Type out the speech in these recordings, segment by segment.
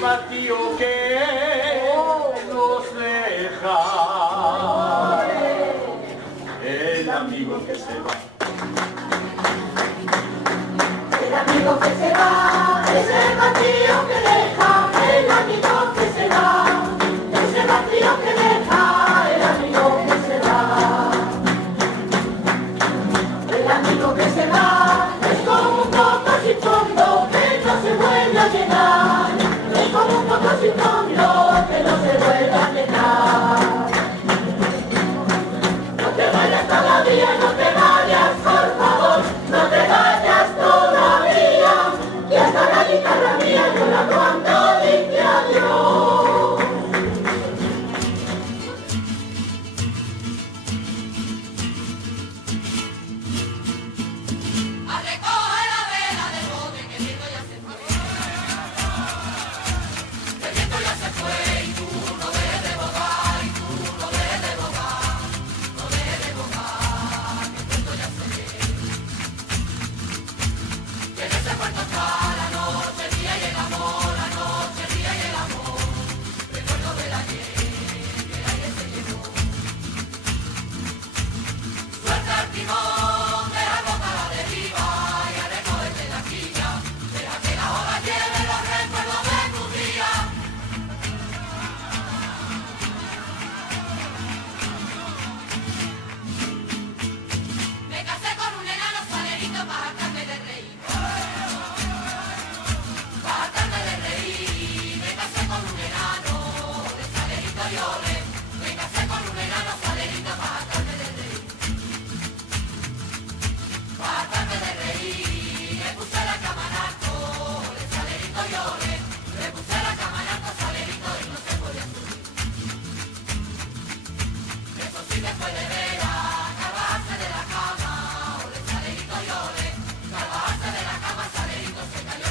vacío que nos deja. El amigo que se va. El amigo que se va, ese vacío que deja, el amigo que se va, ese vacío que deja, el amigo que se va. El amigo que se va, es como un pozo sin fondo que no se vuelve a llenar, es como un pozo sin fondo que no se vuelve a llenar. No te vayas todavía, no te vayas, por favor, no te vayas todavía, que hasta la guitarra mía llora cuando dice adiós. Recoge la vela del bote que el viento ya se fue. El viento ya se fue y tú no dejes de bogar, y tú no dejes de bogar, no dejes de bogar, que el viento ya se fue. Que en ese puerto está la noche, el día y el amor, la noche, el día y el amor. Recuerdo del ayer, que el aire se llenó. Suelta el timón, deja el bote a la deriva y a recogerte la quilla. Deja que la ola lleve los recuerdos de tu día. Me casé con un enano salerito para hartarme de reír. Para hartarme de reír. Me casé con un enano de salerito y ole. Me casé con un enano salerito para hartarme de reír. Para hartarme de reír. Le puse la cama en alto de salerito y ole. Le puse la cama en alto salerito y no se podía subir. Eso sí después de veras, cargarse de la cama, ole, salerito y ole, cargarse de la cama, salerito se cayó.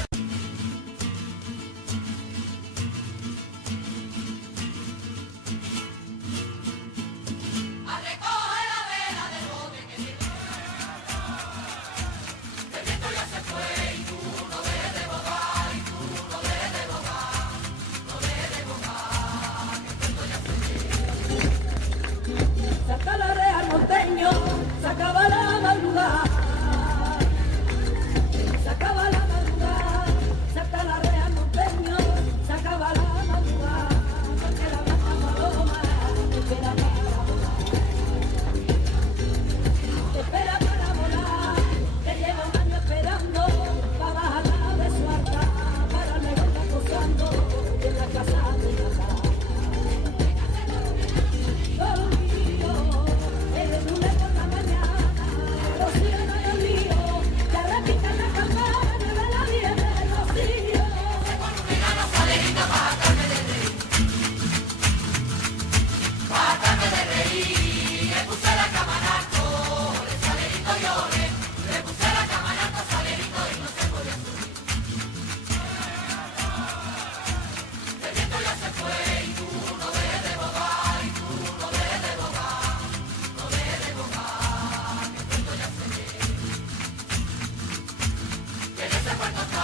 Recoge la vela del bote que el viento ya se fue y tú no dejes de bogar, y tú no dejes de bogar, no dejes de bogar, que el viento ya se fue. Saca la real norteño, sacaba la madrugada, sacaba la madrugada, saca la real norteño, sacaba la madrugada, porque la blanca paloma te espera para volar, que lleva un año esperando, para bajarla de su arca, para luego estar posando en la casa de Natal. El lunes por la mañana, Rocío no es mío, ya repiten la campana de la vida de Rocío. Con un enano salerito para hartarme de reír. Para hartarme de reír. Le puse la cama en alto de salerito y ole. Le puse la cama en alto salerito y no se podía subir. El viento ya se fue y tú no dejes de bogar, y tú no dejes de bogar, no dejes de bogar, que el viento ya se fue. Que en ese puerto está